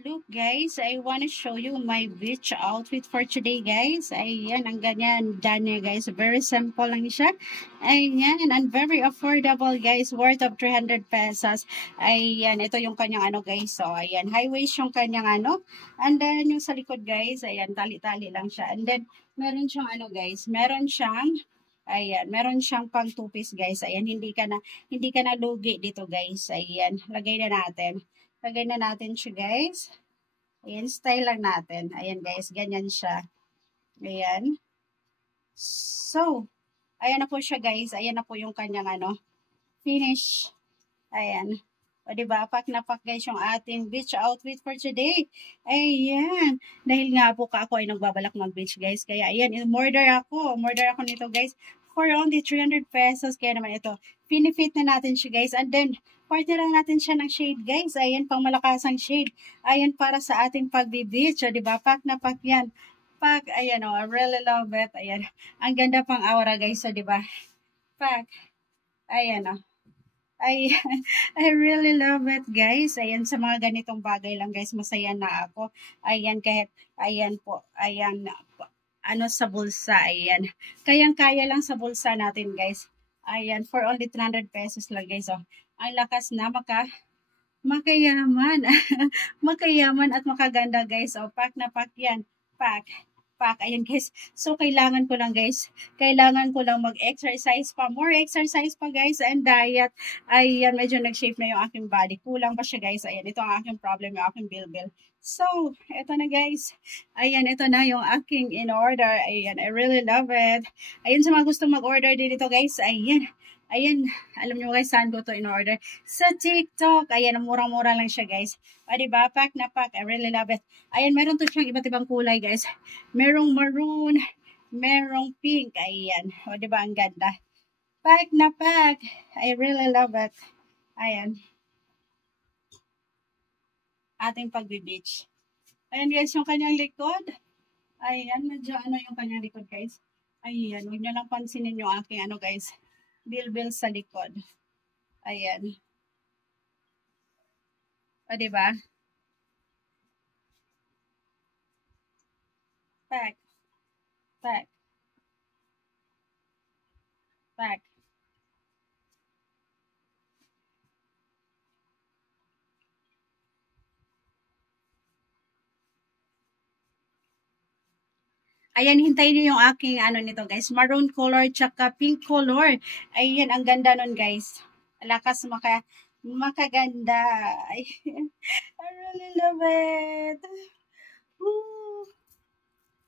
Look guys, I want to show you my beach outfit for today guys. Ayan, ang ganyan. Done niya guys. Very simple lang siya. Ayan, and very affordable guys. Worth of 300 pesos. Ayan, ito yung kanyang ano guys. So, ayan, high waist yung kanyang ano. And then, yung sa likod guys, ayan, tali-tali lang siya. And then, meron siyang ano guys. Ayan, meron siyang pang two-piece guys. Ayan, hindi ka na lugi dito guys. Ayan, lagay na natin siya guys. Ayan, style lang natin. Ayan guys, ganyan siya. Ayan. So, ayan na po siya guys. Ayan na po yung kanyang ano, finish. Ayan. O diba, pak na pak guys yung ating beach outfit for today. Ayan. Dahil nga po ako ay nagbabalak mag-beach guys. Kaya ayan, umorder ako nito guys for only 300 pesos. Kaya naman ito, pinifit na natin siya guys. And then, partner lang natin siya ng shade guys. Ayan, pang malakasang shade. Ayan, para sa ating pagbi-beach. O diba, pak na pak yan. Pak, ayan o, I really love it. Ayan, ang ganda pang aura guys. O diba, pak. Ayan o. I really love it, guys. Ayan, sa mga ganitong bagay lang, guys, masaya na ako. Ayan, kahit, ayan po, ayan, ano sa bulsa, ayan. Kayang-kaya lang sa bulsa natin, guys. Ayan, for only 300 pesos lang, guys. Oh, ang lakas na makayaman. Makayaman at makaganda, guys. Oh, pack na pack yan. Pack. Ayan guys. So, kailangan ko lang mag-exercise pa. More exercise pa guys. And diet. Ayan, medyo nag-shape na yung aking body. Kulang pa siya guys. Ayan, ito ang aking problem, yung aking bilbil. So, ito na guys. Ayan, ito na yung aking in-order. Ayan, I really love it. Ayan, sa mga gustong mag-order din ito guys. Ayan, alam nyo guys, saan ko to in-order? Sa TikTok. Ayan, murang-mura lang siya guys. O, diba? Pack na pack. I really love it. Ayan, meron to siyang iba't ibang kulay guys. Merong maroon, merong pink. Ayan. O, diba? Ang ganda. Pack na pack. I really love it. Ayan. Ating pagbe-beach. Ayan guys, yung kanyang likod. Ayan, medyo ano yung kanyang likod guys. Ayan, huwag nyo lang pansinin yung aking ano guys. Bilbil sa likod. Ayan. O, diba? Pack. Pack. Pack. Ayan, hintayin niyo yung aking ano nito guys. Maroon color tsaka pink color. Ayan, ang ganda nun guys. Lakas makaganda. I really love